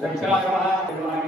శంకరాయ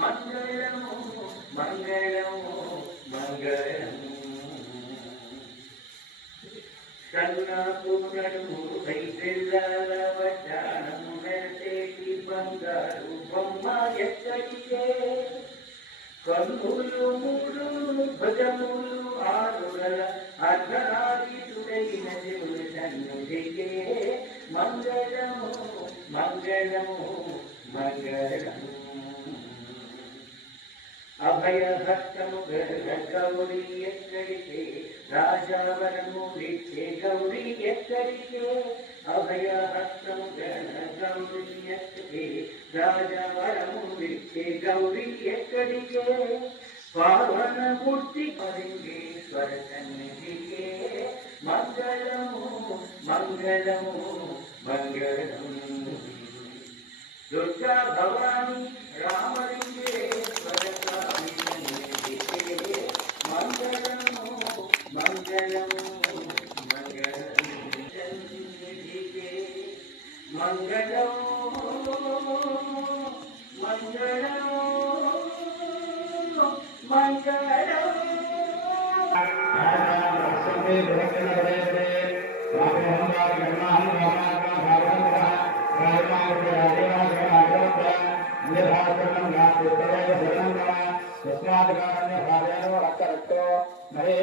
మంగళము మంగళము. మంగళము కన్నాపురము వైద్యుల నడిచేటి బంగారు బొమ్మ ఎక్కడికే కన్నులు మూడు భుజములు ఆరుగల అర్ధనారీతుడైన దేవుడు సన్నుడికే మంగళము మంగళము మంగళము రాజావరము విచ్చే గౌరీ ఎక్కడికే అభయహస్తము గౌరీ ఎక్కడికే రాజావరము విచ్చే గౌరీ ఎక్కడికే పావనమూర్తి పరింగేశ్వర సన్నిధికే మంగళము మంగళము మంగళము దుర్గా భవాని రామలింగేశ్వరి మంగళము మంగళము. మంగళము మంగళము మంగళము.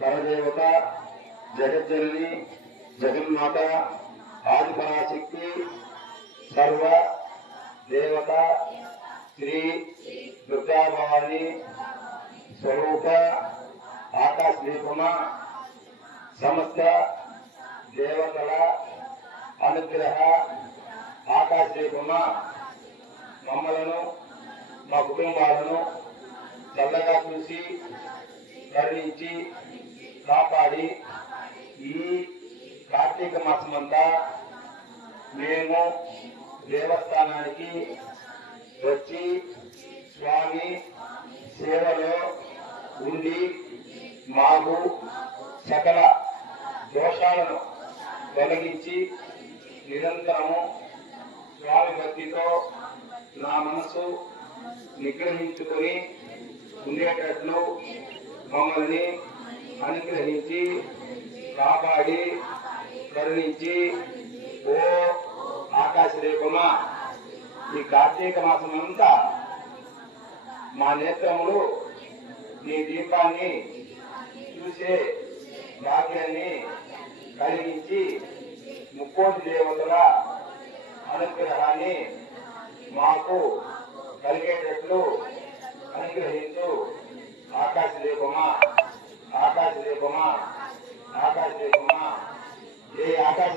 పరదేవత జగజ్జనని జగన్మాత ఆదిపరాశక్తి సర్వ దేవత శ్రీ దుర్గాభవాని స్వరూప ఆకాశ దీపమ సమస్త దేవతల అనుగ్రహ ఆకాశ దీపమ మమ్మలను మా కుటుంబాలను చల్లగా చూసి కరుణించి కాపాడి ఈ కార్తీక మాసమంతా మేము దేవస్థానానికి వచ్చి స్వామి సేవలో ఉండి మాకు సకల దోషాలను తొలగించి నిరంతరము స్వామి భక్తితో నా మనసు నిగ్రహించుకొని ఉండేటట్లు మమ్మల్ని అనుగ్రహించి కాపాడి కరుణించి ఓ ఆకాశ దీపమా ఈ కార్తీక మాసం అంతా మా నేత్రములు నీ దీపాన్ని చూసే భాగ్యాన్ని కలిగించి ముక్కోటి దేవతల అనుగ్రహాన్ని మాకు కలిగేటట్లు అనుగ్రహించు ఆకాశ దీపమా ఆకాశ దీపమా ఆకాశ దీపమా ఏ ఆకాశ